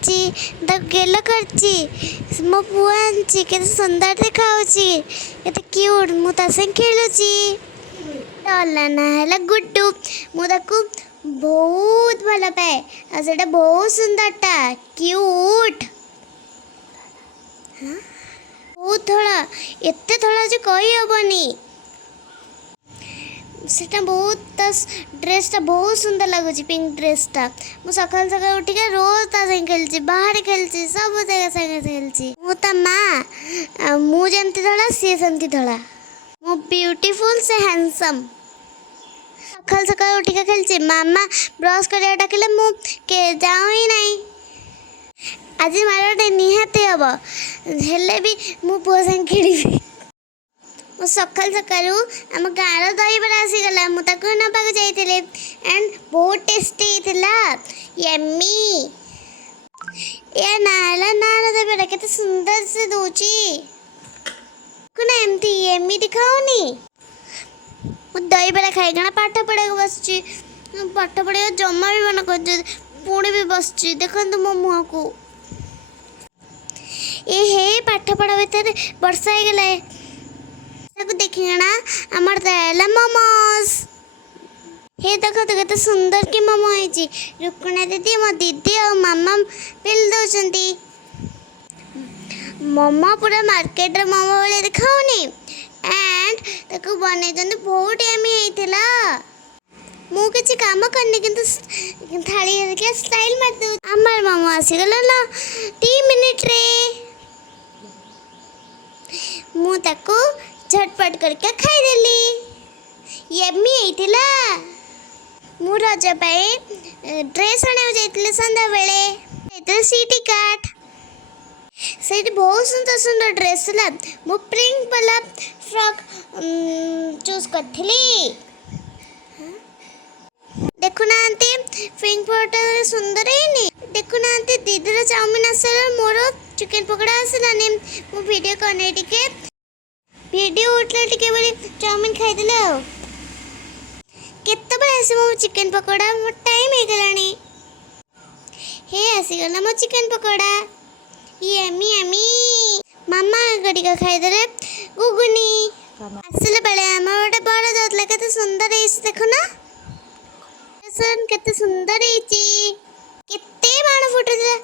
आनी गेल कर मो पु आनी के सुंदर देखा के क्यूट मुझे खेलुची डला ना है गुड्डू मुझे बहुत भल पाए आटा बहुत सुंदरटा क्यूट बहुत धड़ा एत धड़ा जो कही हेनी सेटा बहुत ड्रेसटा बहुत सुंदर लगुच पिंक ड्रेसटा मु सकाल सकाल उठिक रोज ता संग खेलची बाहर खेलची सब जगह संगे खेलची मु ता माँ मु जमती धड़ा सी सेमती धड़ा मु ब्यूटीफुल से हैंडसम सकाल सकाल उठिक खेलची मामा ब्रश कर डाकिले मु के जाऊ ही नहीं आज मारे निहाती हम हेले भी मु पुआ संग खेली मो सकाल सकाल आम गाँव दहीबरा आसीगला मुझे नाक जाइए एंड बहुत टेस्टी थिला यम्मी या ना ना दहीबरा केते सुंदर से दूची कुना एमती यम्मी दिखाओनी मु दहीबरा खाई गणा पाठ पढ़ा बस पाठ पढ़ा जमा भी मन कर पुणी भी बस देखो मो मुह को ये पाठ पढ़ा भितर वर्षा हो गला देखना आमर दयाला मोमोज हे देखो तो केते सुंदर की मोमो है रुक्मिणी दीदी मो दीदी और मामा पेल दौरान मोमो पूरा मार्केट रे मोमो वाले दिखाऊनी एंड ताको बने बहुत यमी होइतिला मु किछि काम करनी किंतु थाली के स्टाइल मार दो आमर मोमो आसी गला ना 3 मिनिट रे मु ताको झटपट करके खाईदेली यम्मी होइतिला मु रज पाए ड्रेस आने जाइतिले संध्या बेले सीटी काट से बहुत सुंदर सुंदर ड्रेस ला मु पिंक वाला फ्रॉक चूज करथिली देखु ना आंटी पिंक फोटो सुंदर है नी देखु ना आंटी दीदी रो चाउमीन आसला मोर चिकन पकोड़ा आसला ने मु वीडियो करने टिके वीडियो उठला टिके बोली चाउमीन खाई देले केते बळे आसी मो चिकन पकोड़ा मो टाइम हे गलानी हे आसी गला मो चिकन पकोड़ा यम्मी यम्मी मामा गडी का खाई देले गुगुनी आसले बळे हम ओटे बड़ जातला केते सुंदर है देखो ना केते सुंदर है केते बाण फुटला